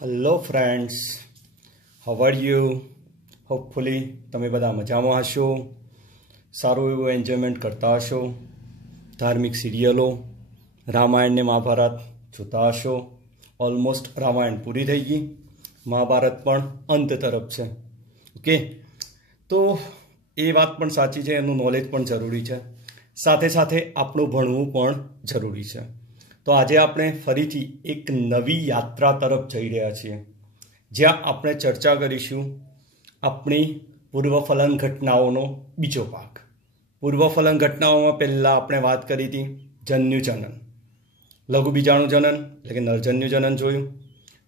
Hello friends, how are you? Hopefully તમે બધા મજામાં હશો, સારું એવું એન્જોયમેન્ટ કરતા હશો, ધાર્મિક સિરિયલો રામાયણ ને મહાભારત જોતા હશો. ઓલમોસ્ટ રામાયણ પૂરી થઈ ગઈ, મહાભારત પણ અંત તરફ છે. ઓકે, તો એ વાત પણ સાચી છે, એનું નોલેજ પણ જરૂરી છે, સાથે સાથે આપણું ભણવું પણ જરૂરી છે. તો આજે આપણે ફરીથી એક નવી યાત્રા તરફ જઈ રહ્યા છીએ, જ્યાં આપણે ચર્ચા કરીશું આપણી પૂર્વફલન ઘટનાઓનો બીજો ભાગ. પૂર્વફલન ઘટનાઓમાં પહેલાં આપણે વાત કરી હતી જન્યુ જનન, લઘુ બીજાણુ જનન એટલે કે નરજન્યુ જનન જોયું,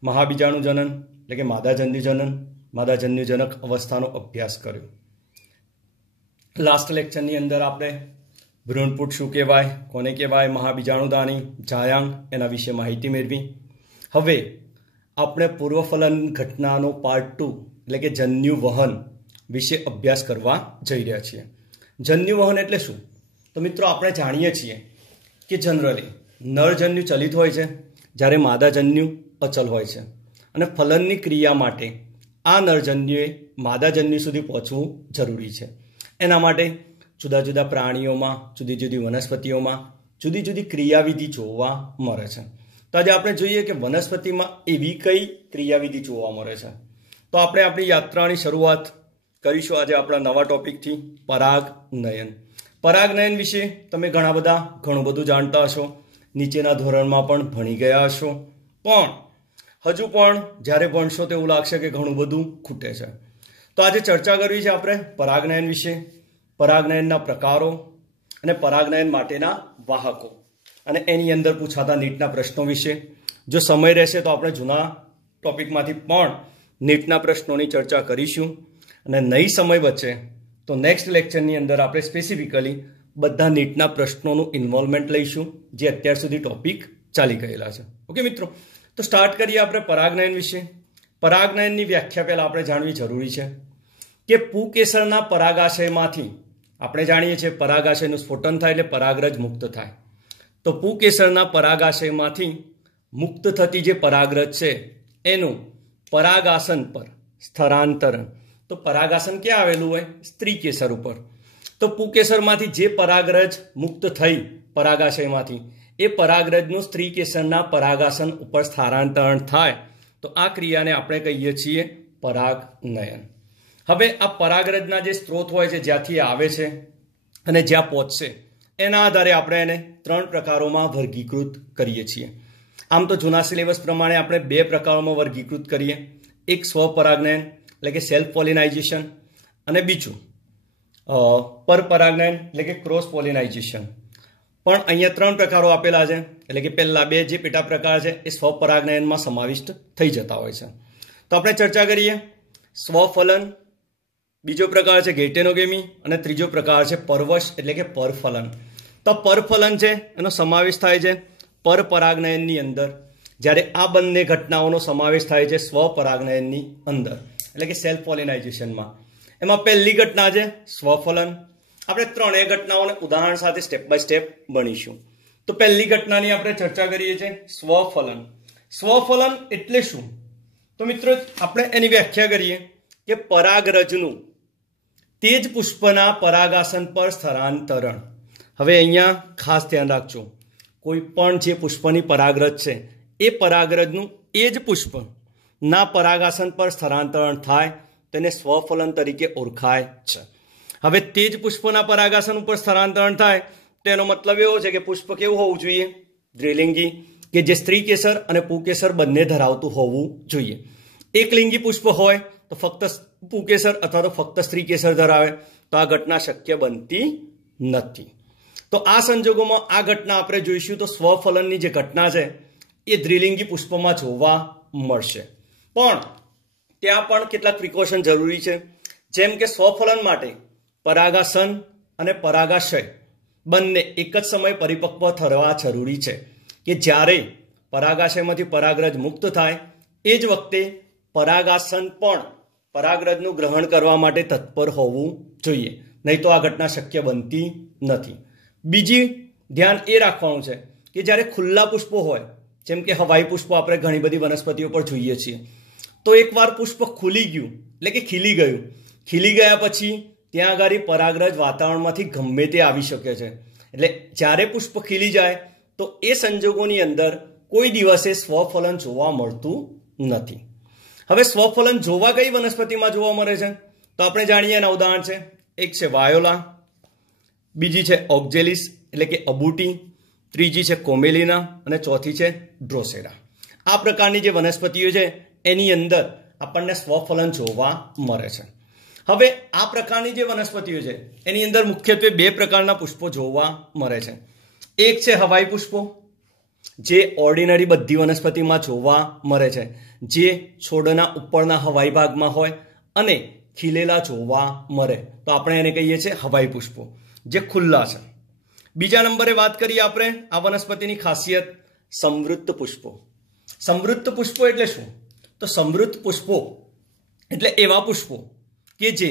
મહાબીજાણુ જનન એટલે કે માદાજન્યુ જનન, માદાજન્યુજનક અવસ્થાનો અભ્યાસ કર્યો. લાસ્ટ લેક્ચરની અંદર આપણે ભ્રૂણપુટ શું કહેવાય, કોને કહેવાય, મહાબીજાણુદાની, જાયાંગ એના વિશે માહિતી મેળવી. હવે આપણે પૂર્વફલન ઘટનાનો પાર્ટ 2 એટલે કે જન્યુ વહન વિશે અભ્યાસ કરવા જઈ રહ્યા છીએ. જન્યુ વહન એટલે શું? તો મિત્રો આપણે જાણીએ છીએ કે જનરલી નરજન્યુ ચલિત હોય છે, જ્યારે માદાજન્યુ અચલ હોય છે, અને ફલનની ક્રિયા માટે આ નરજન્યુએ માદાજન્યુ સુધી પહોંચવું જરૂરી છે. એના માટે જુદા જુદા પ્રાણીઓમાં, જુદી જુદી વનસ્પતિઓમાં જુદી જુદી ક્રિયાવિધિ જોવા મળે છે. તો આજે આપણે જોઈએ કે વનસ્પતિમાં એવી કઈ ક્રિયાવિધિ જોવા મળે છે. તો આપણે આપણી યાત્રાની શરૂઆત કરીશું આજે આપણા નવા ટોપિકથી, પરાગનયન. પરાગનયન વિશે તમે ઘણું બધું જાણતા હશો, નીચેના ધોરણમાં પણ ભણી ગયા હશો, પણ હજુ પણ જ્યારે ભણશો તો એવું લાગશે કે ઘણું બધું ખૂટે છે. તો આજે ચર્ચા કરવી છે આપણે પરાગનયન વિશે, પરાગનયનના પ્રકારો અને પરાગનયન માટેના વાહકો, અને એની અંદર પૂછાતા નીટના પ્રશ્નો વિશે. જો સમય રહેશે તો આપણે જૂના ટોપિકમાંથી પણ નીટના પ્રશ્નોની ચર્ચા કરીશું, અને નહીં સમય બચે તો નેક્સ્ટ લેક્ચરની અંદર આપણે સ્પેસિફિકલી બધા નીટના પ્રશ્નોનું ઇન્વોલ્વમેન્ટ લઈશું, જે અત્યાર સુધી ટોપિક ચાલી ગયેલા છે. ઓકે મિત્રો, તો સ્ટાર્ટ કરીએ આપણે પરાગનયન વિશે. પરાગનયનની વ્યાખ્યા પહેલાં આપણે જાણવી જરૂરી છે કે પુકેસરના પરાગાશયમાંથી, આપણે જાણીએ છીએ પરાગાશયનું સ્ફોટન થાય એટલે પરાગરજ મુક્ત થાય. તો પુકેસરના પરાગાશયમાંથી મુક્ત થતી જે પરાગરજ છે એનું પરાગાસન પર સ્થળાંતરણ. તો પરાગાસન ક્યાં આવેલું હોય? સ્ત્રી કેસર ઉપર. તો પુકેસરમાંથી જે પરાગરજ મુક્ત થઈ પરાગાશયમાંથી, એ પરાગરજનું સ્ત્રી કેસરના પરાગાસન ઉપર સ્થળાંતરણ થાય, તો આ ક્રિયાને આપણે કહીએ છીએ પરાગનયન. હવે આ પરાગરજના જે સ્ત્રોત હોય છે, જ્યાંથી આવે છે અને જ્યાં પહોંચશે, એના આધારે આપણે એને 3 પ્રકારોમાં વર્ગીકૃત કરીએ છીએ. આમ તો જૂના સિલેબસ પ્રમાણે આપણે 2 પ્રકારોમાં વર્ગીકૃત કરીએ, એક સ્વપરાગનયન એટલે કે સેલ્ફ પોલિનાઇઝેશન, અને બીજું પરપરાગનયન એટલે કે ક્રોસ પોલિનાઇઝેશન. પણ અહીંયા 3 પ્રકારો આપેલા છે, એટલે કે પહેલા 2 જે પેટા પ્રકાર છે એ સ્વપરાગનયનમાં સમાવિષ્ટ થઈ જતા હોય છે. તો આપણે ચર્ચા કરીએ. સ્વફલન બીજો પ્રકાર છે ગેટેનોગેમી, અને ત્રીજો પ્રકાર છે પરવશ એટલે કે પરફલન. તો પરફલન છે એનો સમાવેશ થાય છે પરપરાગનયનની અંદર, જ્યારે આ બંને ઘટનાઓનો સમાવેશ થાય છે સ્વપરાગનયનની અંદર એટલે કે સેલ્ફ પોલિનાઇઝેશનમાં. એમાં પહેલી ઘટના છે સ્વફલન. આપણે 3 ઘટનાઓને ઉદાહરણ સાથે સ્ટેપ બાય સ્ટેપ ભણીશું. તો પહેલી ઘટનાની આપણે ચર્ચા કરીએ છીએ સ્વફલન. સ્વફલન એટલે શું? તો મિત્રો આપણે એની વ્યાખ્યા કરીએ કે પરાગરજનું તે જ પુષ્પના પરાગાસન પર સ્થળાંતરણ. હવે અહીંયા ખાસ ધ્યાન રાખજો, કોઈ પણ જે પુષ્પની પરાગરજ છે એ પરાગરજનું એ જ પુષ્પના પરાગાસન પર સ્થળાંતરણ થાય તેને સ્વફલન તરીકે ઓળખાય છે. હવે તે જ પુષ્પના પરાગાસન ઉપર સ્થળાંતરણ થાય તો એનો મતલબ એવો છે કે પુષ્પ કેવું હોવું જોઈએ? દ્વિલિંગી, કે જે સ્ત્રી કેસર અને પુકેસર બંને ધરાવતું હોવું જોઈએ. એકલિંગી પુષ્પ હોય તો ફક્ત પુકેસર અથવા તો ફક્ત સ્ત્રી કેસર ધરાવે, તો આ ઘટના શક્ય બનતી નથી. તો આ સંજોગોમાં આ ઘટના આપણે જોઈશું તો સ્વફલનની જે ઘટના છે એ દ્વિલિંગી પુષ્પમાં જોવા મળશે. પણ ત્યાં પણ કેટલાક પ્રિકોશન જરૂરી છે, જેમ કે સ્વફલન માટે પરાગાસન અને પરાગાશય બંને એક જ સમયે પરિપક્વ થવા જરૂરી છે, કે જ્યારે પરાગાશયમાંથી પરાગરજ મુક્ત થાય એ જ વખતે પરાગાસન પણ પરાગરજનું ગ્રહણ કરવા માટે તત્પર હોવું જોઈએ, નહીં તો આ ઘટના શક્ય બનતી નથી. બીજી ધ્યાન એ રાખવાનું છે કે જ્યારે ખુલ્લા પુષ્પો હોય જેમ કે હવાઈ પુષ્પો આપણે ઘણી બધી વનસ્પતિઓ પર જોઈએ છીએ. તો એકવાર પુષ્પ ખુલી ગયું એટલે કે ખીલી ગયું, ખીલી ગયા પછી ત્યાં આગળ પરાગરજ વાતાવરણમાંથી ગમે તે આવી શકે છે. એટલે જ્યારે પુષ્પ ખીલી જાય તો એ સંજોગોની અંદર કોઈ દિવસે સ્વફલન જોવા મળતું નથી. હવે સ્વફલન જોવા કઈ વનસ્પતિમાં જોવા મળે છે? તો આપણે જાણીએ એના ઉદાહરણ છે. એક છે વાયોલા, બીજી છે ઓક્ઝેલિસ એટલે કે અબુટી, ત્રીજી છે કોમેલિના અને ચોથી છે ડ્રોસેરા. આ પ્રકારની જે વનસ્પતિઓ છે એની અંદર આપણને સ્વફલન જોવા મળે છે. હવે આ પ્રકારની જે વનસ્પતિઓ છે એની અંદર મુખ્યત્વે બે પ્રકારના પુષ્પો જોવા મળે છે. એક છે હવાઈ પુષ્પો, જે ઓર્ડિનરી બધી વનસ્પતિમાં જોવા મળે છે, જે છોડના ઉપરના હવાઈ ભાગમાં હોય અને ખીલેલા જોવા મળે, તો આપણે એને કહીએ છીએ હવાઈ પુષ્પો, જે ખુલ્લા છે. બીજા નંબરે વાત કરીએ આપણે આ વનસ્પતિની ખાસિયત સમૃદ્ધ પુષ્પો. સમૃદ્ધ પુષ્પો એટલે શું? તો સમૃદ્ધ પુષ્પો એટલે એવા પુષ્પો કે જે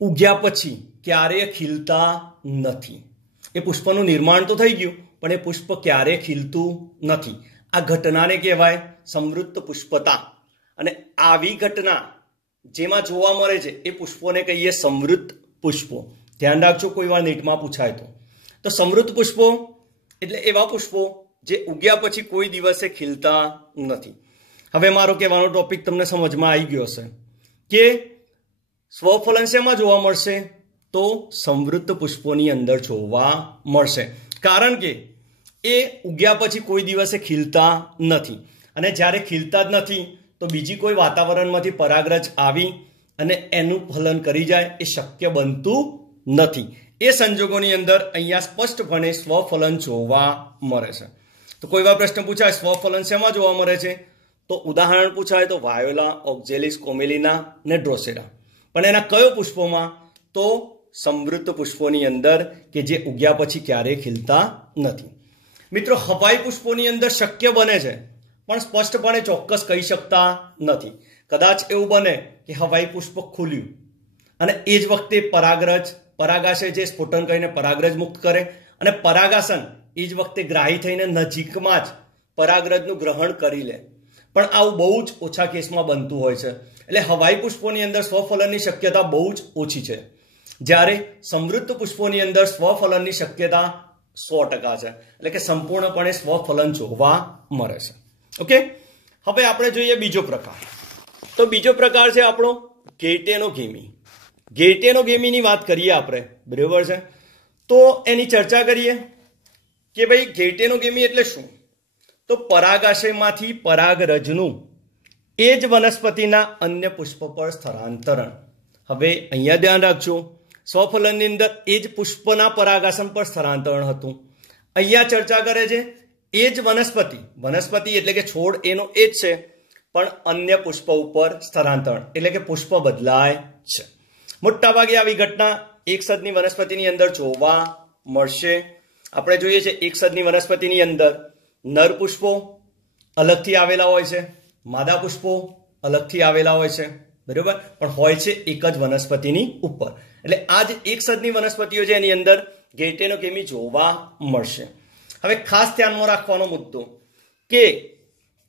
ઉગ્યા પછી ક્યારેય ખીલતા નથી. એ પુષ્પનું નિર્માણ તો થઈ ગયું પણ એ પુષ્પ ક્યારેય ખીલતું નથી. આ ઘટનાને કહેવાય સમૃદ્ધ પુષ્પતા. અને આવી ઘટના જેમાં જોવા મળે છે એ પુષ્પોને કહીએ સમૃદ્ધ પુષ્પો. ધ્યાન રાખજો, કોઈ વાર નીટમાં પૂછાય તો સમૃદ્ધ પુષ્પો એટલે એવા પુષ્પો જે ઉગ્યા પછી કોઈ દિવસે ખીલતા નથી. હવે મારો કહેવાનો ટોપિક તમને સમજમાં આવી ગયો હશે કે સ્વફલન શેમાં જોવા મળશે? તો સમૃદ્ધ પુષ્પોની અંદર જોવા મળશે, કારણ કે એ ઉગ્યા પછી કોઈ દિવસે ખીલતા નથી. અને જ્યારે ખીલતા જ નથી તો બીજી કોઈ વાતાવરણમાંથી પરાગરજ આવી અને એનું ફલન કરી જાય એ શક્ય બનતું નથી. એ સંજોગોની અંદર અહીંયા સ્પષ્ટપણે સ્વફલન જોવા મળે છે. તો કોઈ વાર પ્રશ્ન પૂછાય સ્વફલન શેમાં જોવા મળે છે? તો ઉદાહરણ પૂછાય તો વાયોલા, ઓક્ઝેલિસ, કોમેલિના ને ડ્રોસેરા. પણ એના કયો પુષ્પોમાં? તો સમૃદ્ધ પુષ્પોની અંદર કે જે ઉગ્યા પછી ક્યારેય ખીલતા નથી. મિત્રો, હવાઈ પુષ્પોની અંદર શક્ય બને છે પણ સ્પષ્ટપણે ચોક્કસ કહી શકતા નથી. કદાચ એવું બને કે હવાઈ પુષ્પ ખુલ્યું અને એ જ વખતે પરાગાશય જે સ્ફોટન કરીને પરાગરજ મુક્ત કરે અને પરાગાસન એ જ વખતે ગ્રાહી થઈને નજીકમાં જ પરાગરજનું ગ્રહણ કરી લે. પણ આવું બહુ જ ઓછા કેસમાં બનતું હોય છે. એટલે હવાઈ પુષ્પોની અંદર સ્વફલનની શક્યતા બહુ જ ઓછી છે, જ્યારે સમૃદ્ધ પુષ્પોની અંદર સ્વફલનની શક્યતા 100% છે. એટલે કે સંપૂર્ણપણે સ્વફલન જોવા મળે છે. ઓકે, હવે આપણે જોઈએ બીજો પ્રકાર. તો બીજો પ્રકાર છે આપણો ગેટેનોગેમી. ગેટેનોગેમીની વાત કરીએ આપણે, બરાબર છે? તો એની ચર્ચા કરીએ કે ભાઈ ગેટેનોગેમી એટલે શું? તો પરાગાશયમાંથી પરાગરજનું એ જ વનસ્પતિના અન્ય પુષ્પ પર સ્થળાંતરણ. હવે અહીંયા ધ્યાન રાખજો, સ્વફલનની અંદર એ જ પુષ્પના પરાગાસન પર સ્થળાંતરણ હતું. અહીંયા ચર્ચા કરે છે એ જ વનસ્પતિ એટલે કે છોડ એનો એ જ છે, પણ અન્ય પુષ્પ ઉપર સ્થળાંતરણ એટલે કે પુષ્પ બદલાય છે. મોટાભાગે આવી ઘટના એકસદની વનસ્પતિની અંદર જોવા મળશે. આપણે જોઈએ છે એકસદની વનસ્પતિની અંદર નર પુષ્પો અલગથી આવેલા હોય છે, માદા પુષ્પો અલગથી આવેલા હોય છે, બરાબર? પણ હોય છે એક જ વનસ્પતિની ઉપર. એટલે આ જ એકસદની વનસ્પતિઓ છે એની અંદર ગેટેનોગેમી જોવા મળશે. હવે ખાસ ધ્યાનમાં રાખવાનો મુદ્દો કે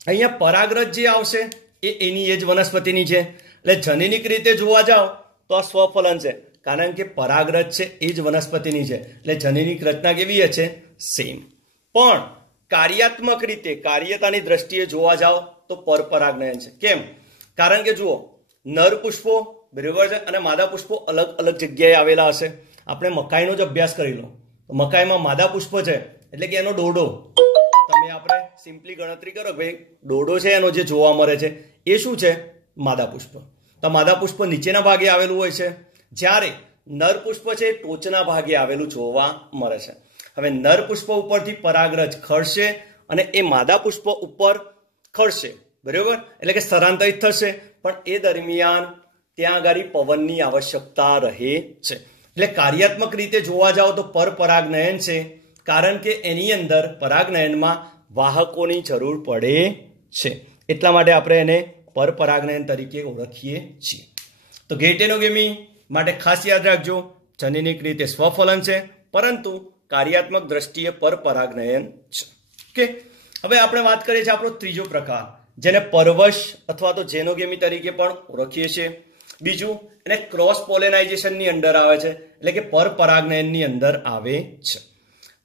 અહીંયા પરાગરજ જે આવશે એ એની એ જ વનસ્પતિની છે. એટલે જનીનિક રીતે જોવા જાઓ તો આ સ્વફલન છે, કારણ કે પરાગરજ છે એ જ વનસ્પતિની છે. એટલે જનીનિક રચના કેવી છે? સેમ. પણ કાર્યાત્મક રીતે, કાર્યતાની દ્રષ્ટિએ જોવા જાઓ તો પરપરાગનયન છે. કેમ? કારણ કે જુઓ, નર પુષ્પો, બરાબર છે, અને માદા પુષ્પો અલગ અલગ જગ્યાએ આવેલા હશે. આપણે મકાઈનો જ અભ્યાસ કરી લો તો મકાઈમાં માદા પુષ્પ છે એટલે કે એનો ડોડો, તમે આપણે સિમ્પલી ગણતરી કરો ભાઈ, ડોડો છે એનો જે જોવા મળે છે એ શું છે? માદા પુષ્પ. તો માદા પુષ્પ નીચેના ભાગે આવેલું હોય છે, જ્યારે નર પુષ્પ છે ટોચના ભાગે આવેલું જોવા મળે છે. હવે નર પુષ્પ ઉપરથી પરાગરજ ખરશે અને એ માદા પુષ્પ ઉપર ખરશે, બરાબર? એટલે કે સ્થળાંતરિત થશે, પણ એ દરમિયાન ત્યાં આગળ પવનની આવશ્યકતા રહે છે. એટલે કાર્યાત્મક રીતે જોવા જાઓ તો પરપરાગનયન છે, કારણ કે એની અંદર પરાગનયનમાં વાહકોની જરૂર પડે છે. એટલા માટે આપણે એને પરપરાગનયન તરીકે ઓળખીએ છીએ. તો ગેટેનોગેમી માટે ખાસ યાદ રાખજો, જનીનિક રીતે સ્વફલન છે પરંતુ કાર્યાત્મક દ્રષ્ટિએ પરપરાગનયન છે. ઓકે, હવે આપણે વાત કરીએ છીએ આપણો ત્રીજો પ્રકાર, જેને પરવશ અથવા તો ઝેનોગેમી તરીકે પણ ઓળખીએ છીએ. બીજું, એને ક્રોસ પોલેનાઇઝેશનની અંડર આવે છે, એટલે કે પરપરાગનયનની અંદર આવે છે.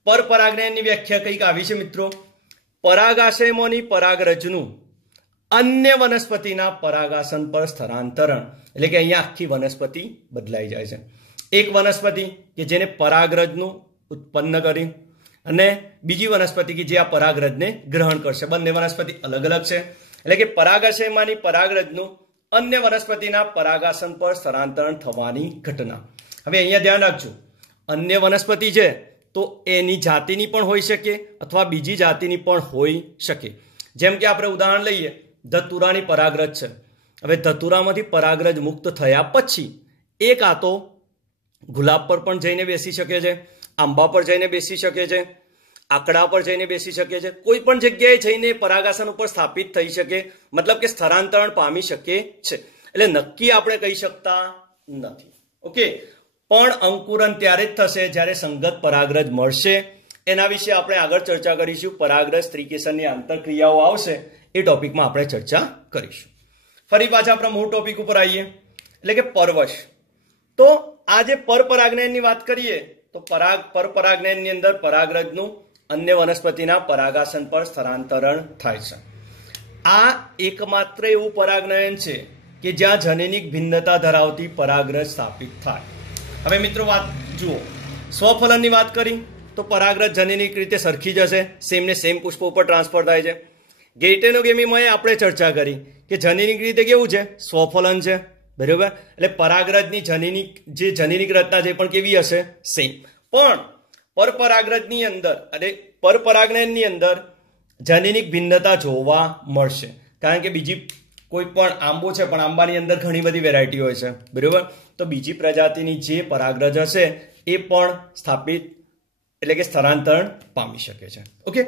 પરપરાગનયનની વ્યાખ્યા કંઈક આવી છે મિત્રો. પરાગાશયમાંની પરાગરજનું અન્ય વનસ્પતિના પરાગાસન પર સ્થળાંતરણ, એટલે કે અહીંયા આખી વનસ્પતિ બદલાઈ જાય છે. એક વનસ્પતિ કે જેને પરાગરજનું ઉત્પન્ન કરી અને બીજી વનસ્પતિ કે જે આ પરાગરજને ગ્રહણ કરશે. બંને વનસ્પતિ અલગ અલગ છે, એટલે કે પરાગાશયમાંની પરાગરજનું અન્ય વનસ્પતિના પરાગાસન પર સ્થળાંતરણ થવાની ઘટના. હવે અહીંયા ધ્યાન રાખજો, અન્ય વનસ્પતિ છે તો એની જાતિની પણ હોઈ શકે અથવા બીજી જાતિની પણ હોઈ શકે. જેમ કે આપણે ઉદાહરણ લઈએ, ધતુરાની પરાગરજ છે. હવે ધતુરામાંથી પરાગરજ મુક્ત થયા પછી એ કાં તો ગુલાબ પર પણ જઈને બેસી શકે છે, આંબા પર જઈને બેસી શકે છે, આકડા પર જઈને બેસી શકે છે, કોઈ પણ જગ્યાએ જઈને પરાગાસન ઉપર સ્થાપિત થઈ શકે, મતલબ કે સ્થળાંતરણ પામી શકે છે. એટલે નક્કી આપણે કહી શકતા નથી. ઓકે, પણ અંકુરન ત્યારે જ થશે જ્યારે સંગત પરાગરજ મળશે. એના વિશે આપણે આગળ ચર્ચા કરીશું. પરાગરજ સ્ત્રીકેસરની આંતરક્રિયાઓ આવશે એ ટોપિકમાં આપણે ચર્ચા કરીશું. ફરી પાછા આપણા મૂળ ટોપિક ઉપર આવીએ, એટલે કે પરવશ. તો આ જે પરપરાગનયનની વાત કરીએ તો પરપરાગનયનની અંદર પરાગરજનું અન્ય વનસ્પતિના પરાગાસન પર સ્થળાંતરણ થાય છે. આ એકમાત્ર એવું પરાગનયન છે કે જ્યાં જનનિક ભિન્નતા ધરાવતી પરાગરજ સ્થાપિત થાય. હવે મિત્રો વાત જુઓ, સ્વફલનની વાત કરી તો પરાગરજ જનનિક રીતે સરખી જ હશે, સેમ ને સેમ પુષ્પો ઉપર ટ્રાન્સફર થાય છે. ગેઇટેનોગેમીમાં આપણે ચર્ચા કરી કે જનનિક રીતે કેવું છે, સ્વફલન છે, બરાબર. એટલે પરાગરજની જનનિક રચના છે પણ કેવી હશે, સેમ. પણ પરપરાગરજની અંદર અને પરપરાગનયનની અંદર જનનિક ભિન્નતા જોવા મળશે, કારણ કે બીજી કોઈ પણ આંબો છે પણ આંબાની અંદર ઘણી બધી વેરાયટી હોય છે, બરાબર. તો બીજી પ્રજાતિની જે પરાગરજ હશે એ પણ સ્થાપિત એટલે કે સ્થળાંતરણ પામી શકે છે. ઓકે,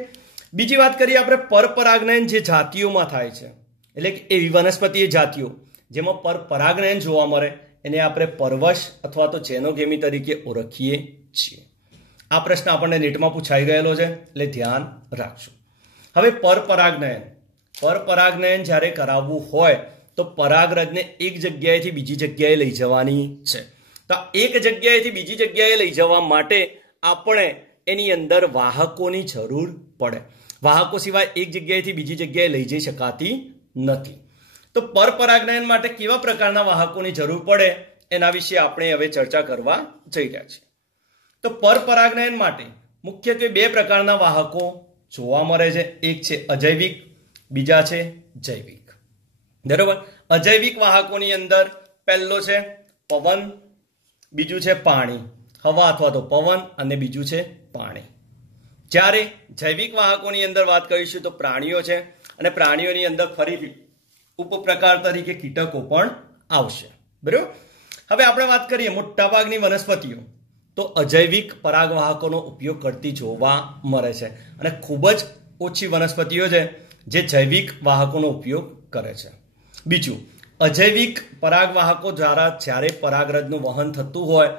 બીજી વાત કરીએ આપણે પરપરાગનયન જે જાતિઓમાં થાય છે, એટલે કે એવી વનસ્પતિ જાતિઓ જેમાં પરપરાગનયન જોવા મળે એને આપણે પરવશ અથવા તો ઝેનોગેમી તરીકે ઓળખીએ છીએ. આ પ્રશ્ન આપણને નેટમાં પૂછાઈ ગયેલો છે, એટલે ધ્યાન રાખજો. હવે પરપરાગનયન જ્યારે કરાવવું હોય તો પરાગરજને એક જગ્યાએથી બીજી જગ્યાએ લઈ જવાની છે. તો એક જગ્યાએથી બીજી જગ્યાએ લઈ જવા માટે આપણે એની અંદર વાહકોની જરૂર પડે. વાહકો સિવાય એક જગ્યાએથી બીજી જગ્યાએ લઈ જઈ શકાતી નથી. તો પરપરાગનયન માટે કેવા પ્રકારના વાહકોની જરૂર પડે એના વિશે આપણે હવે ચર્ચા કરવા જઈ રહ્યા છીએ. તો પરપરાગનયન માટે મુખ્યત્વે બે પ્રકારના વાહકો જોવા મળે છે. એક છે અજૈવિક, બીજા છે જૈવિક, બરોબર. અજૈવિક વાહકોની અંદર પહેલો છે પવન, બીજું છે પાણી, હવા અથવા તો પવન, અને બીજું છે પાણી. જ્યારે જૈવિક વાહકોની અંદર વાત કરીશું તો પ્રાણીઓ છે, અને પ્રાણીઓની અંદર ફરીથી ઉપપ્રકાર તરીકે કીટકો પણ આવશે, બરોબર. હવે આપણે વાત કરીએ મોટાભાગની વનસ્પતિઓ તો અજૈવિક પરાગવાહકોનો ઉપયોગ કરતી જોવા મળે છે, અને ખૂબ જ ઓછી વનસ્પતિઓ છે જે જૈવિક વાહકોનો ઉપયોગ કરે છે. બીજું, અજૈવિક પરાગવાહકો દ્વારા જ્યારે પરાગરજનું વહન થતું હોય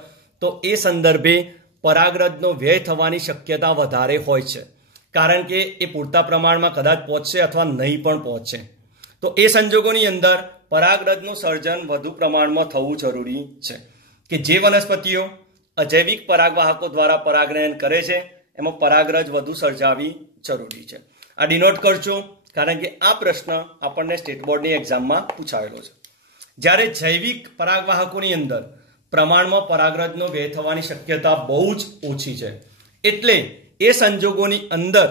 તો એ સંદર્ભે પરાગરજનો વ્યય થવાની શક્યતા વધારે હોય છે, કારણ કે એ પૂરતા પ્રમાણમાં કદાચ પહોંચશે અથવા નહીં પણ પહોંચે. તો એ સંજોગોની અંદર પરાગરજનું સર્જન વધુ પ્રમાણમાં થવું જરૂરી છે. કે જે વનસ્પતિઓ અજૈવિક પરાગવાહકો દ્વારા પરાગનયન કરે છે એમાં પરાગરજ વધુ સર્જાવી જરૂરી છે. આ ડિનોટ કરજો, કારણ કે આ પ્રશ્ન આપણને સ્ટેટ બોર્ડની એક્ઝામમાં પૂછાયેલો છે. જ્યારે જૈવિક પરાગવાહકોની અંદર પ્રમાણમાં પરાગરજનો વ્યય થવાની શક્યતા બહુ જ ઓછી છે, એટલે એ સંજોગોની અંદર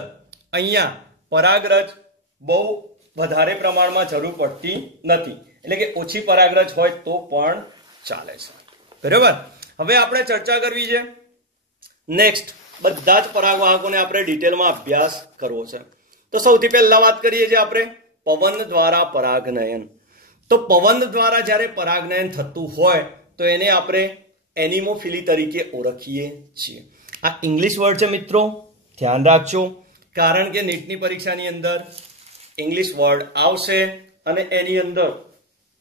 અહીંયા પરાગરજ બહુ વધારે પ્રમાણમાં જરૂર પડતી નથી, એટલે કે ઓછી પરાગરજ હોય તો પણ ચાલે છે, બરાબર. હવે આપણે ચર્ચા કરવી છે નેક્સ્ટ, બધા જ પરાગવાહકોને આપણે ડિટેલમાં અભ્યાસ કરવો છે. તો સૌથી પહેલા વાત કરીએ છીએ આપણે પવન દ્વારા પરાગનયન. તો પવન દ્વારા જ્યારે પરાગનયન થતું હોય તો એને આપણે એનિમોફિલી તરીકે ઓળખીએ છીએ. આ ઇંગ્લિશ વર્ડ છે મિત્રો, ધ્યાન રાખજો, કારણ કે નીટની પરીક્ષાની અંદર ઇંગ્લિશ વર્ડ આવશે અને એની અંદર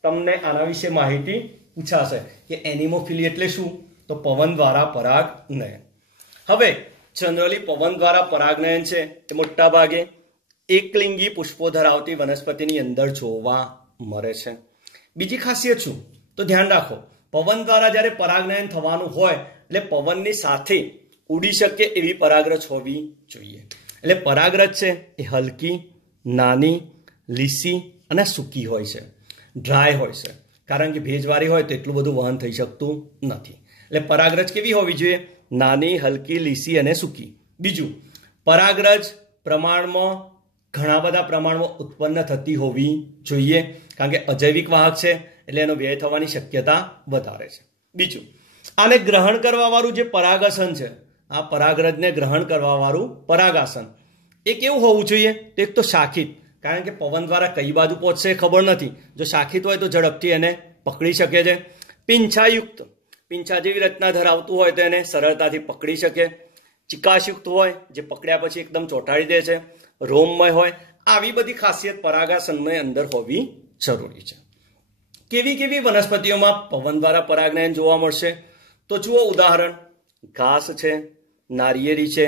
તમને આના વિશે માહિતી પૂછાશે કે એનિમોફિલી એટલે શું, તો પવન દ્વારા પરાગનયન. હવે જનરલી પવન દ્વારા પરાગનયન છે એ મોટા ભાગે એકલિંગી પુષ્પો ધરાવતી વનસ્પતિની અંદર જોવા મળે છે. બીજી ખાસિયત શું? તો ધ્યાન રાખો, પવન દ્વારા જ્યારે પરાગનયન થવાનું હોય એટલે પવનની સાથે ઉડી શકે એવી પરાગરજ હોવી જોઈએ. એટલે પરાગરજ છે એ હલકી, નાની, લીસી અને સૂકી હોય છે, ડ્રાય હોય છે. કારણ કે ભેજવાળી હોય તો એટલું બધું વહન થઈ શકતું નથી. એટલે પરાગરજ કેવી હોવી જોઈએ? નાની, હલકી, લીસી અને સૂકી. બીજું, પરાગરજ પ્રમાણમાં ઘણા બધા પ્રમાણમાં ઉત્પન્ન થતી હોવી જોઈએ, કારણ કે અજૈવિક વાહક છે એટલે એનો વ્યય થવાની શક્યતા વધારે છે. બીજું, આને ગ્રહણ કરવા વાળું જે પરાગાસન છે, આ પરાગરજને ગ્રહણ કરવા વાળું પરાગાસન એ કેવું હોવું જોઈએ? તો એક તો શાખિત, કારણ કે પવન દ્વારા કઈ બાજુ પહોંચશે ખબર નથી. જો શાખિત હોય તો ઝડપથી એને પકડી શકે છે. પીંછાયુક્ત, પીંછા જેવી રચના ધરાવતું હોય તો એને સરળતાથી પકડી શકે. ચિકાસયુક્ત હોય, જે પકડ્યા પછી એકદમ ચોંટાડી દે છે. રોમમય હોય. આવી બધી ખાસિયત પરાગાસનની અંદર હોવી જરૂરી છે. કેવી કેવી વનસ્પતિઓમાં પવન દ્વારા પરાગનયન જોવા મળશે? તો જુઓ ઉદાહરણ, ઘાસ છે, નારિયેળી છે,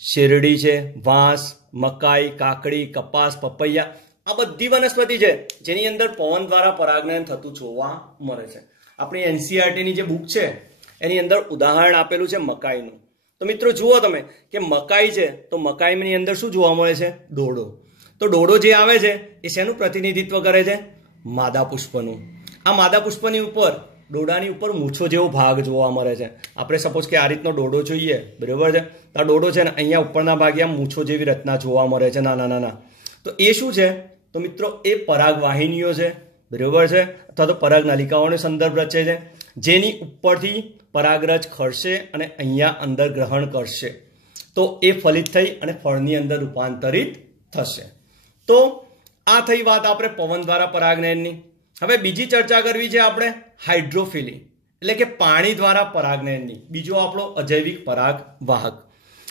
શેરડી છે, વાંસ, મકાઈ, કાકડી, કપાસ, પપૈયા, આ બધી વનસ્પતિ છે જેની અંદર પવન દ્વારા પરાગનયન થતું જોવા મળે છે. આપણી એનસીઈઆરટીની જે બુક છે એની અંદર ઉદાહરણ આપેલું છે મકાઈનું. તો મિત્રો જુઓ તમે કે મકાઈ છે તો મકાઈની અંદર શું જોવા મળે છે? ડોડો. તો ડોડો જે આવે છે એ શેનું પ્રતિનિધિત્વ કરે છે? માદા પુષ્પનું. આ માદા પુષ્પની ઉપર, ડોડાની ઉપર મૂછો જેવો ભાગ જોવા મળે છે. આપણે સપોઝ કે આ રીતનો ડોડો જોઈએ, બરાબર છે? તો આ ડોડો છે ને અહીંયા ઉપરના ભાગે આમ મૂછો જેવી રચના જોવા મળે છે, નાના નાના. તો એ શું છે? તો મિત્રો એ પરાગવાહિનીઓ છે, બરાબર છે? અથવા તો પરાગ નલિકાઓનો સંદર્ભ રચે છે, જેની ઉપરથી પરાગરજ ખરશે અને અહીંયા અંદર ગ્રહણ કરશે તો એ ફલિત થઈ અને ફળની અંદર રૂપાંતરિત થશે. તો આ થઈ વાત આપણે પવન દ્વારા પરાગનયનની. હવે બીજી ચર્ચા કરવી છે આપણે હાઇડ્રોફિલી, એટલે કે પાણી દ્વારા પરાગનયનની. બીજો આપણો અજૈવિક પરાગ વાહક,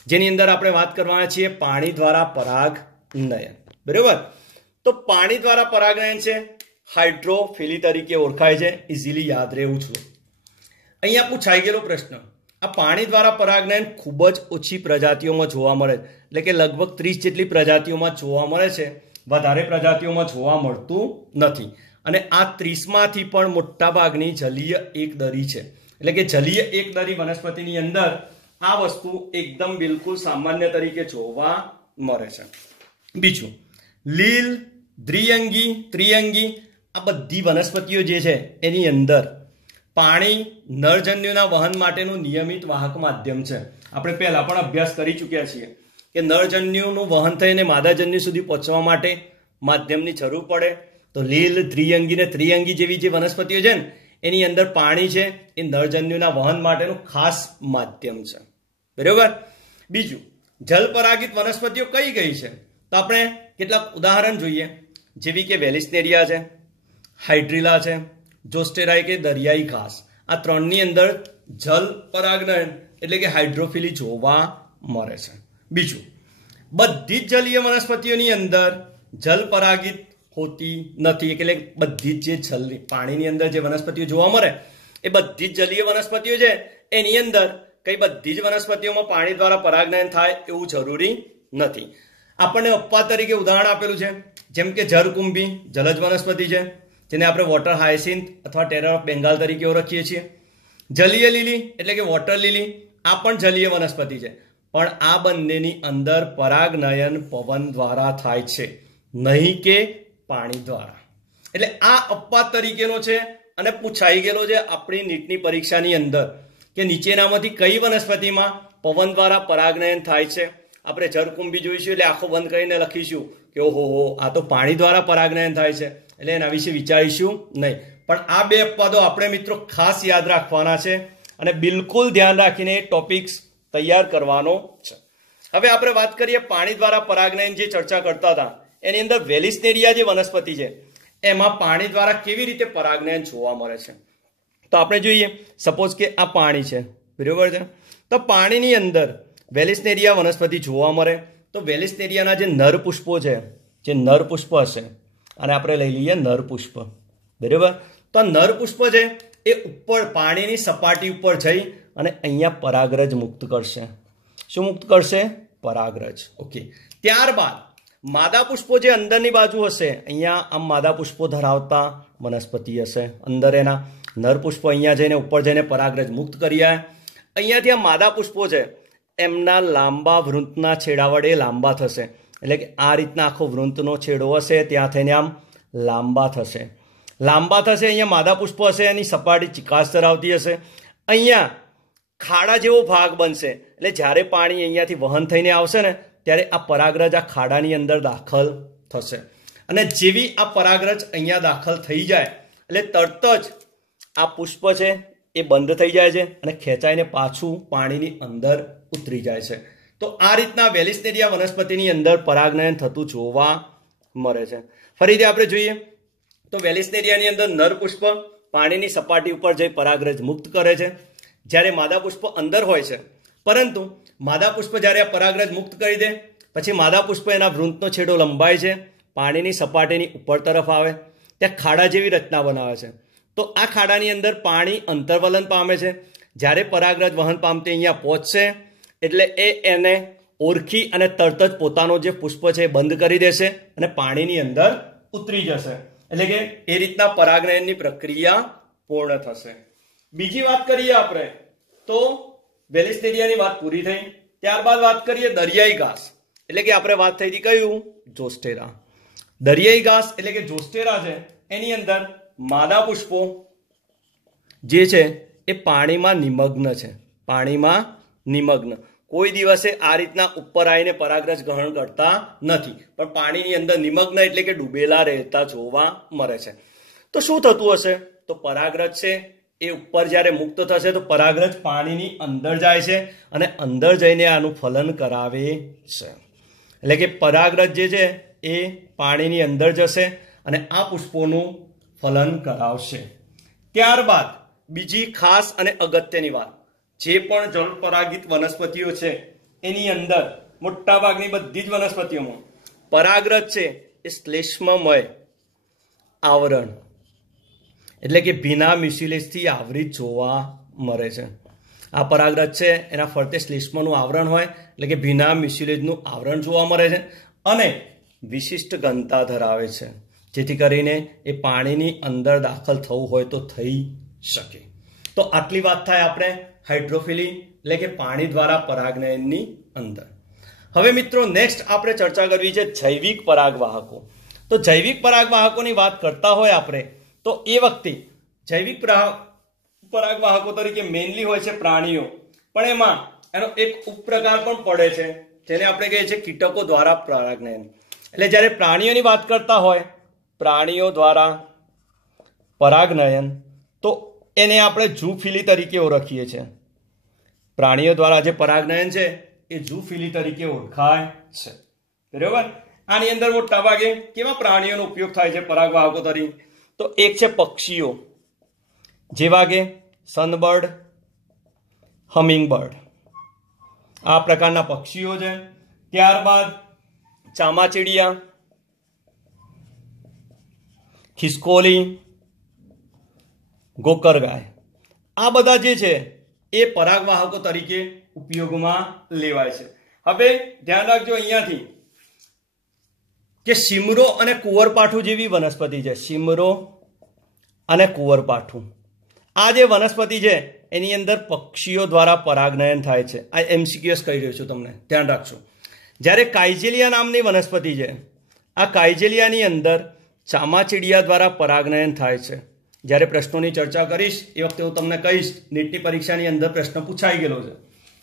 જેની અંદર આપણે વાત કરવાના છીએ પાણી દ્વારા પરાગનયન, બરાબર? તો પાણી દ્વારા પરાગનયન છે, હાઇડ્રોફિલી તરીકે ઓળખાય છે. ઇઝીલી યાદ રહેવું છું. અહીંયા પૂછાઈ ગયેલો પ્રશ્ન, આ પાણી દ્વારા પરાગનયન ખૂબ જ ઓછી પ્રજાતિઓમાં જોવા મળે, એટલે કે લગભગ 30 જેટલી પ્રજાતિઓમાં જોવા મળે છે, વધારે પ્રજાતિઓમાં જોવા મળતું નથી. અને આ 30માંથી પણ મોટા ભાગની જલીય એકદરી છે, એટલે કે જલીય એકદરી વનસ્પતિની અંદર આ વસ્તુ એકદમ બિલકુલ સામાન્ય તરીકે જોવા મળે છે. બીજું, લીલ, દ્વિઅંગી, ત્રિઅંગી, આ બધી વનસ્પતિઓ જે છે એની અંદર પાણી નરજન્યુના વહન માટેનું નિયમિત વાહક માધ્યમ છે. આપણે પહેલા પણ અભ્યાસ કરી ચૂક્યા છીએ કે નરજન્યુનું વહન થઈને માદાજન્યુ સુધી પહોંચવા માટે માધ્યમની જરૂર પડે. તો લીલ, દ્વિઅંગી ને ત્રિઅંગી જેવી જે વનસ્પતિઓ છે ને એની અંદર પાણી છે એ નરજન્યુના વહન માટેનું ખાસ માધ્યમ છે, બરાબર? બીજું, જલપરાગિત વનસ્પતિઓ કઈ કઈ છે? તો આપણે કેટલાક ઉદાહરણ જોઈએ, જેવી કે વેલિસ્નેરિયા છે, હાઇડ્રીલા છે, જોસ્ટેરાઈ કે દરિયાઈ ઘાસ. આ ત્રણની અંદર જલ પરાગનયન એટલે કે હાઇડ્રોફિલી જોવા મળે છે. બીજું, બધી જ જલીય વનસ્પતિઓની અંદર જલ પરાગિત હોતી નથી, એટલે બધી જ જે પાણીની અંદર જે વનસ્પતિઓ જોવા મળે એ બધી જ જલીય વનસ્પતિઓ છે એની અંદર કઈ બધી જ વનસ્પતિઓમાં પાણી દ્વારા પરાગનયન થાય એવું જરૂરી નથી. આપણને અપવાદ તરીકે ઉદાહરણ આપેલું છે, જેમ કે જરકુંભી જલજ વનસ્પતિ છે, જેને આપણે વોટર હાયસિન્થ અથવા ટેરર ઓફ બેંગાલ તરીકે ઓળખીએ છીએ. જલીય લીલી એટલે કે વોટર લીલી, આ પણ જલીય વનસ્પતિ છે, પણ આ બંનેની અંદર પરાગનયન પવન દ્વારા થાય છે, નહીં કે પાણી દ્વારા. એટલે આ અપવાદ તરીકેનો છે અને પૂછાઈ ગયેલો છે આપણી નીટની પરીક્ષાની અંદર કે નીચેનામાંથી કઈ વનસ્પતિમાં પવન દ્વારા પરાગનયન થાય છે. આપણે જરકુંભી જોઈશું એટલે આંખો બંધ કરીને લખીશું કે ઓહો આ તો પાણી દ્વારા પરાગનયન થાય છે, એટલે એના વિશે વિચારીશું નહીં. પણ આ બે અપવાદો આપણે મિત્રો ખાસ યાદ રાખવાના છે અને બિલકુલ ધ્યાન રાખીને ટોપિક્સ તૈયાર કરવાનો છે. હવે આપણે વાત કરીએ પાણી દ્વારા પરાગનયન જે ચર્ચા કરતા હતા એની અંદર વેલિસ્નેરિયા જે વનસ્પતિ છે એમાં પાણી દ્વારા કેવી રીતે પરાગનયન જોવા મળે છે. તો આપણે જોઈએ, સપોઝ કે આ પાણી છે, બરાબર છે? તો પાણીની અંદર વેલિસ્નેરિયા વનસ્પતિ જોવા મળે. તો વેલિસ્નેરિયાના જે નર પુષ્પો છે, જે નર પુષ્પ હશે, અને આપણે લઈ લઈએ નર પુષ્પ, બરાબર? તો નર પુષ્પ છે એ ઉપર પાણીની સપાટી ઉપર જઈ અને અહીંયા પરાગરજ મુક્ત કરશે. શું મુક્ત કરશે? પરાગરજ. ઓકે. ત્યારબાદ માદા પુષ્પો જે અંદરની બાજુ હશે, અહીંયા આમ માદા પુષ્પો ધરાવતા વનસ્પતિ હશે, અંદર એના નર પુષ્પો અહીંયા જઈને ઉપર જઈને પરાગરજ મુક્ત કરી આવે. અહીંયાથી આ માદા પુષ્પો છે એમના લાંબા વૃંતના છેડા વડે લાંબા થશે, એટલે કે આ રીતના આખો વૃંતનો છેડો હશે ત્યાં થઈને આમ લાંબા થશે. અહીંયા માદા પુષ્પો હશે, એની સપાટી ચિકાસ ધરાવતી હશે. અહીંયા ખાડા જેવો ભાગ બનશે, એટલે જ્યારે પાણી અહીંયાથી વહન થઈને આવશે ને ત્યારે આ પરાગરજ આ ખાડાની અંદર દાખલ થશે. અને જેવી આ પરાગરજ અહીંયા દાખલ થઈ જાય એટલે તરત જ આ પુષ્પ છે એ બંધ થઈ જાય છે અને ખેંચાઈને પાછું પાણીની અંદર ઉતરી જાય છે. તો આ રીતના વેલિસ્નેરિયા વનસ્પતિની અંદર પરાગનયન થતું જોવા મળે છે. ફરીથી આપણે જોઈએ તો વેલિસ્નેરિયાની અંદર નર પુષ્પ પાણીની સપાટી ઉપર જઈ પરાગરજ મુક્ત કરે છે, જ્યારે માદા પુષ્પ અંદર હોય છે. પરંતુ માદા પુષ્પ જ્યારે આ પરાગરજ મુક્ત કરી દે પછી માદા પુષ્પ એના વૃંતનો છેડો લંબાય છે, પાણીની સપાટીની ઉપર તરફ આવે, ત્યાં ખાડા જેવી રચના બનાવે છે. તો આ ખાડાની અંદર પાણી અંતર્વલન પામે છે. જ્યારે પરાગરજ વહન પામતી અહીંયા પહોંચશે એટલે એને ઓળખી અને તરત જ પોતાનો જે પુષ્પ છે એ બંધ કરી દેશે અને પાણીની અંદર ઉતરી જશે. એટલે કે એ રીતના પરાગનયનની પ્રક્રિયા પૂર્ણ થશે. બીજી વાત કરીએ આપણે તો વેલિસ્નેરિયાની વાત પૂરી થઈ. ત્યારબાદ વાત કરીએ દરિયાઈ ઘાસ, એટલે કે આપણે વાત થઈ હતી કયું? જોસ્ટેરા. દરિયાઈ ઘાસ એટલે કે જોસ્ટેરા છે એની અંદર માદા પુષ્પો જે છે એ પાણીમાં નિમગ્ન છે. પાણીમાં નિમગ્ન, કોઈ દિવસે આ રીતના ઉપર આવીને પરાગરજ ગ્રહણ કરતા નથી, પણ પાણીની અંદર નિમગ્ન એટલે કે ડૂબેલા રહેતા જોવા મળે છે. તો શું થતું હશે? તો પરાગરજ છે એ ઉપર જ્યારે મુક્ત થશે તો પરાગરજ પાણીની અંદર જાય છે અને અંદર જઈને આનું ફલન કરાવે છે. એટલે કે પરાગરજ જે છે એ પાણીની અંદર જશે અને આ પુષ્પોનું ફલન કરાવશે. ત્યારબાદ બીજી ખાસ અને અગત્યની વાત, જે પણ જળ પરાગિત વનસ્પતિઓ છે એની અંદર મોટાભાગની બધી જ વનસ્પતિઓમાં પરાગરજ છે એ શ્લેષ્મમય આવરણ એટલે કે ભીના મ્યુસિલેસથી આવરિત જોવા મળે છે. આ પરાગરજ છે એના ફરતે શ્લેષ્મનું આવરણ હોય એટલે કે ભીના મ્યુસિલેજનું આવરણ જોવા મળે છે અને વિશિષ્ટ ઘનતા ધરાવે છે, જેથી કરીને એ પાણીની અંદર દાખલ થવું હોય તો થઈ શકે. તો આટલી વાત થાય આપણે હાઇડ્રોફિલી એટલે કે પાણી દ્વારા પરાગનયનની અંદર. હવે મિત્રો નેક્સ્ટ આપણે ચર્ચા કરવી છે જૈવિક પરાગવાહકો. તો જૈવિક પરાગવાહકોની વાત કરતા હોય આપણે તો એ વખતે જૈવિક પરાગવાહકો તરીકે મેઇનલી હોય છે પ્રાણીઓ, પણ એમાં એનો એક ઉપપ્રકાર પણ પડે છે જેને આપણે કહીએ છીએ કીટકો દ્વારા પરાગનયન. એટલે જ્યારે પ્રાણીઓની વાત કરતા હોય પ્રાણીઓ દ્વારા પરાગનયન તો એને આપણે ઝૂફિલી તરીકે ઓળખીએ છીએ. પ્રાણીઓ દ્વારા જે પરાગનયન છે એ ઝૂફિલી તરીકે ઓળખાય છે. બરાબર. આની અંદર મોટા ભાગે કેવા પ્રાણીઓનો ઉપયોગ થાય છે પરાગવાહકો તરીકે? તો એક છે પક્ષીઓ, જેવા કે સનબર્ડ, હમિંગબર્ડ, આ પ્રકારના પક્ષીઓ છે. ત્યારબાદ ચામાચીડિયા, ખિસકોલી, ગોકરગાય, આ બધા જે છે એ પરાગવાહકો તરીકે ઉપયોગમાં લેવાય છે. હવે ધ્યાન રાખજો અહીંયાથી કે શીમરો અને કુંવરપાઠું જેવી વનસ્પતિ છે. શીમરો અને કુંવરપાઠું આ જે વનસ્પતિ છે એની અંદર પક્ષીઓ દ્વારા પરાગનયન થાય છે. આ એમસીક્યુએસ કહી રહ્યો છું તમને, ધ્યાન રાખજો. જ્યારે કાઇજેલિયા નામની વનસ્પતિ છે, આ કાઇજેલિયાની અંદર ચામાચીડિયા દ્વારા પરાગનયન થાય છે. જ્યારે પ્રશ્નોની ચર્ચા કરીશ એ વખતે હું તમને કહીશ, નીટની પરીક્ષાની અંદર પ્રશ્ન પૂછાઈ ગયેલો છે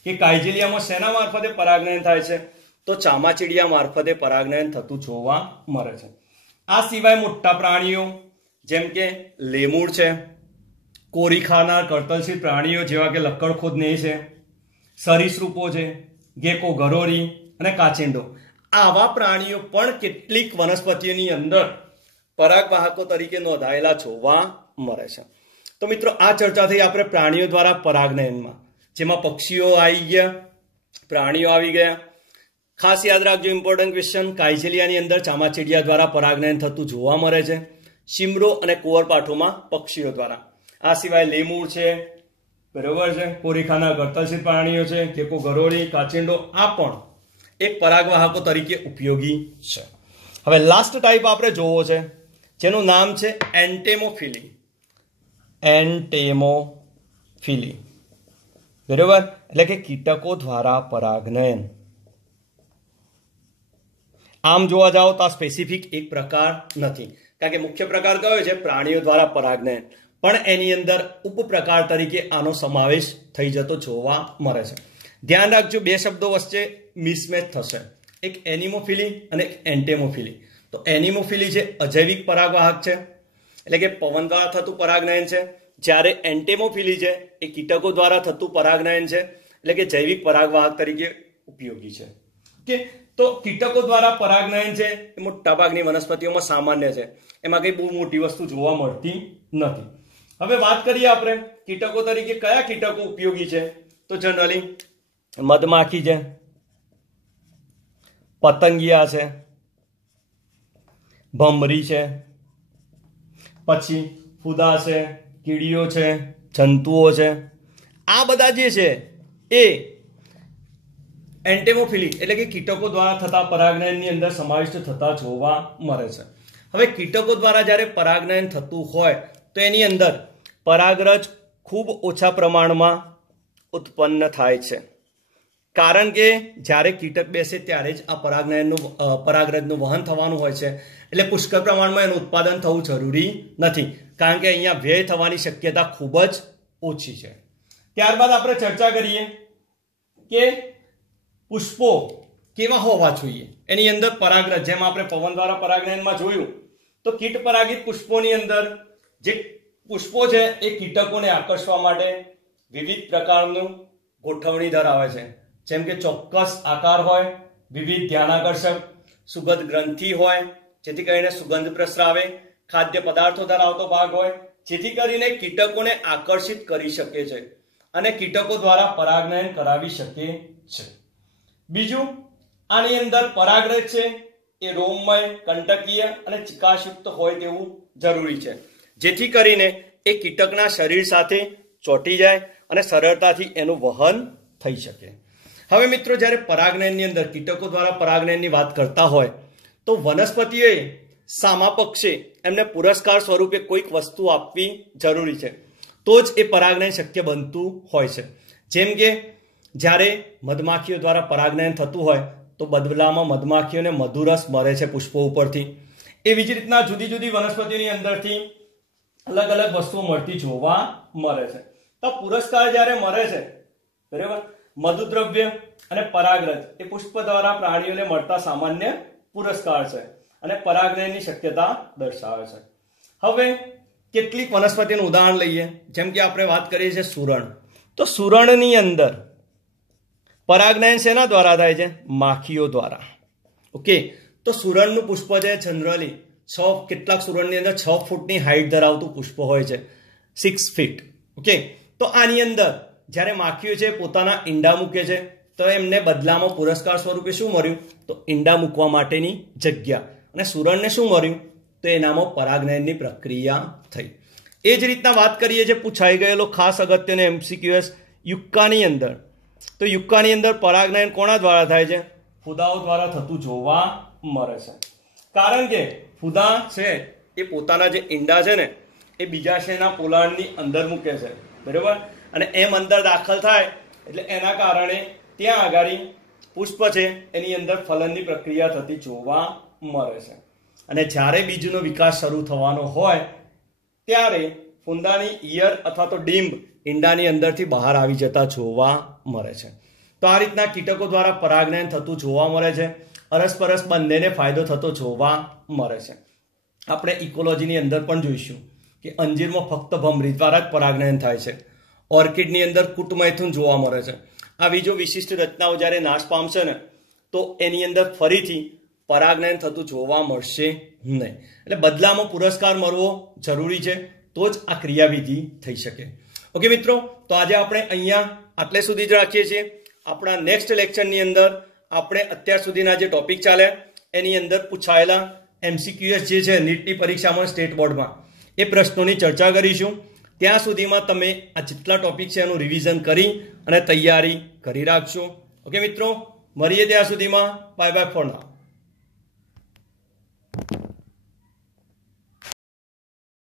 કે કાઇજેલિયામાં શેના મારફતે પરાગનયન થાય છે? તો ચામાચીડિયા મારફતે પરાગનયન થતું જોવા મળે છે. આ સિવાય મોટા પ્રાણીઓ જેમ કે લેમૂર છે, કોરી ખાનાર કર્તલશીલ પ્રાણીઓ જેવા કે લક્કડખોદને છે, સરીસૃપો છે, ગેકો ગરોરી અને કાચિંડો, આવા પ્રાણીઓ પણ કેટલીક વનસ્પતિઓની અંદર પરાગવાહકો તરીકે નોંધાયેલા જોવા મળે છે. તો મિત્રો આ ચર્ચાથી આપણે પ્રાણીઓ દ્વારા પરાગનયનમાં, જેમાં પક્ષીઓ આવી ગયા, પ્રાણીઓ આવી ગયા. ખાસ યાદ રાખજો ઇમ્પોર્ટન્ટ ક્વેશ્ચન, કાઇજેલિયાની અંદર ચામાચીડિયા દ્વારા પરાગનયન થતું જોવા મળે છે. શીમરો અને કુંવરપાઠુંમાં પક્ષીઓ દ્વારા. આ સિવાય લેમૂર છે, બરોબર છે, કોરીખાના ગર્તલશીલ પ્રાણીઓ છે, કેકો ગરોળી, કાચિંડો, આ પણ એક પરાગવાહકો તરીકે ઉપયોગી છે. હવે લાસ્ટ ટાઈપ આપણે જોવો છે, જેનું નામ છે એન્ટેમોફિલી. એન્ટેમોફિલી, બરોબર, એટલે કે કીટકો દ્વારા પરાગનયન. આમ જોવા જાઓ તો આ સ્પેસિફિક એક પ્રકાર નથી, કારણ કે મુખ્ય પ્રકાર કયો છે? પ્રાણીઓ દ્વારા પરાગનયન. પણ એની અંદર ઉપપ્રકાર તરીકે આનો સમાવેશ થઈ જતો જોવા મળે છે. ધ્યાન રાખજો, બે શબ્દો વચ્ચે મિસમેચ થશે, એક એનિમોફિલી અને એક એન્ટેમોફિલી. તો એનિમોફિલી છે અજૈવિક પરાગવાહક છે, એટલે કે પવન દ્વારા થતું પરાગનયન છે. જ્યારે એન્ટેમોફિલી છે એ કીટકો દ્વારા થતું પરાગનયન છે, એટલે કે જૈવિક પરાગવાહક તરીકે ઉપયોગી છે. ઓકે, તો કીટકો દ્વારા પરાગનયન છે એ મોટાભાગની વનસ્પતિઓમાં સામાન્ય છે, એમાં કઈ બહુ મોટી વસ્તુ જોવા મળતી નથી. હવે વાત કરીએ આપણે કીટકો તરીકે કયા કીટકો ઉપયોગી છે. તો જનરલી મધમાખી છે, પતંગિયા છે, ભમરી છે, પછી ફૂદા છે, કીડીઓ છે, જંતુઓ છે. આ બધા જે છે એ એન્ટેમોફિલી એટલે કે કીટકો દ્વારા થતા પરાગનયનની અંદર સમાવિષ્ટ થતા જોવા મળે છે. હવે કીટકો દ્વારા જ્યારે પરાગનયન થતું હોય તો એની અંદર પરાગરજ ખૂબ ઓછા પ્રમાણમાં ઉત્પન્ન થાય છે, કારણ કે જ્યારે કીટક બેસે ત્યારે જ આ પરાગરજનું વહન થવાનું હોય છે, એટલે પુષ્કળ પ્રમાણમાં એનું ઉત્પાદન થવું જરૂરી નથી, કારણ કે અહીંયા વ્યય થવાની શક્યતા ખૂબ જ ઓછી છે. ત્યારબાદ આપણે ચર્ચા કરીએ કે પુષ્પો કેવા હોવા જોઈએ. એની અંદર પરાગરજ, જેમ આપણે પવન દ્વારા પરાગનયનમાં જોયું, તો કીટ પરાગિત પુષ્પોની અંદર જે પુષ્પો છે એ કીટકોને આકર્ષવા માટે વિવિધ પ્રકારનું ગોઠવણી ધરાવે છે, જેમ કે ચોક્કસ આકાર હોય, વિવિધ ધ્યાનાકર્ષક સુગંધ ગ્રંથિ હોય જેથી કરીને સુગંધ પ્રસ્રાવે, ખાદ્ય પદાર્થો ધરાવતો ભાગ હોય જેથી કરીને કીટકોને આકર્ષિત કરી શકે છે અને કીટકો દ્વારા પરાગનયન કરાવી શકે છે. બીજું, આની અંદર પરાગરજ છે એ રોમમય, કંટકીય અને ચિકાસયુક્ત હોય તેવું જરૂરી છે, જેથી કરીને એ કીટકના શરીર સાથે ચોંટી જાય અને સરળતાથી એનું વહન થઈ શકે. હવે મિત્રો, જ્યારે પરાગનયનની અંદર કીટકો દ્વારા પરાગનયનની વાત કરતા હોય તો વનસ્પતિઓએ સામા પક્ષે એમને પુરસ્કાર સ્વરૂપે કોઈક વસ્તુ આપવી જરૂરી છે, તો જ એ પરાગનયન શક્ય બનતું હોય છે. જેમ કે જ્યારે મધમાખીઓ દ્વારા પરાગનયન થતું હોય તો બદલામાં મધમાખીઓને મધુરસ મળે છે પુષ્પો ઉપરથી. એવી જ રીતના જુદી જુદી વનસ્પતિઓની અંદરથી અલગ અલગ વસ્તુઓ મળતી જોવા મળે છે. તો પુરસ્કાર જ્યારે મળે છે, બરાબર, મધુદ્રવ્ય અને પરાગરજ એ પુષ્પ દ્વારા પ્રાણીઓને મળતા સામાન્ય પુરસ્કાર છે અને પરાગનયનની શક્યતા દર્શાવે છે. હવે કેટલીક વનસ્પતિનું ઉદાહરણ લઈએ, જેમ કે આપણે વાત કરીએ છીએ સુરણ. તો સુરણની અંદર પરાગનયન શેના દ્વારા થાય છે? માખીઓ દ્વારા. ઓકે, તો સુરણનું પુષ્પ છે જનરલી કેટલાક સુરણની અંદર 6 ફૂટની હાઈટ ધરાવતું પુષ્પ હોય છે, 6 ફીટ. ઓકે, તો આની અંદર જ્યારે માખીઓ છે પોતાના ઈંડા મૂકે છે તો એમને બદલામાં પુરસ્કાર સ્વરૂપે શું મળ્યું? તો ઈંડા મૂકવા માટેની જગ્યા. અને સુરણને શું મળ્યું? તો એનામાં પરાગનયનની પ્રક્રિયા થઈ. એ જ રીતના વાત કરીએ જે પૂછાઈ ગયેલો ખાસ અગત્યનો MCQS યુક્કાની અંદર. તો યુક્કાની અંદર પરાગનયન કોના દ્વારા થાય છે? ફૂદાઓ દ્વારા થતું જોવા મળે છે, કારણ કે ફૂદા છે એ પોતાના જે ઈંડા છે ને એ બીજાશયના પોલાણની અંદર મૂકે છે, બરાબર, અને એમ અંદર દાખલ થાય એટલે એના કારણે ત્યાં આગળ પુષ્પ છે એની અંદર ફલનની પ્રક્રિયા થતી જોવા મળે છે. અને જ્યારે બીજનો વિકાસ શરૂ થવાનો હોય ત્યારે ફૂંદાની ઈયર અથવા તો ડીંબ ઈંડાની અંદરથી બહાર આવી જતા જોવા મળે છે. તો આ રીતના કીટકો દ્વારા પરાગનયન થતું જોવા મળે છે. અરસપરસ બંનેને ફાયદો થતો જોવા મળે છે. આપણે ઇકોલોજીની અંદર પણ જોઈશું કે અંજીરમાં ફક્ત ભમરી દ્વારા જ પરાગનયન થાય છે. ઓર્કિડની અંદર કુટમૈથુન જોવા મળે છે. આવી જો વિશિષ્ટ રચનાઓ જ્યારે નાશ પામશે ને તો એની અંદર ફરીથી પરાગનયન થતું જોવા મળશે નહીં. એટલે બદલામાં પુરસ્કાર મળવો જરૂરી છે, તો જ આ ક્રિયાવિધિ થઈ શકે. ઓકે મિત્રો, તો આજે આપણે અહીંયા આટલે સુધી જ રાખીએ છીએ. આપણા નેક્સ્ટ લેક્ચરની અંદર આપણે અત્યાર સુધીના જે ટોપિક ચાલ્યા એની અંદર પૂછાયેલા MCQS જે છે નીટની પરીક્ષામાં સ્ટેટ બોર્ડમાં એ પ્રશ્નોની ચર્ચા કરીશું. ત્યાં સુધીમાં તમે આ જેટલા ટોપિક છે એનું રિવિઝન કરી અને તૈયારી કરી રાખશો. ઓકે મિત્રો, મળીએ ત્યાં સુધીમાં બાય બાય ફોર નાઉ.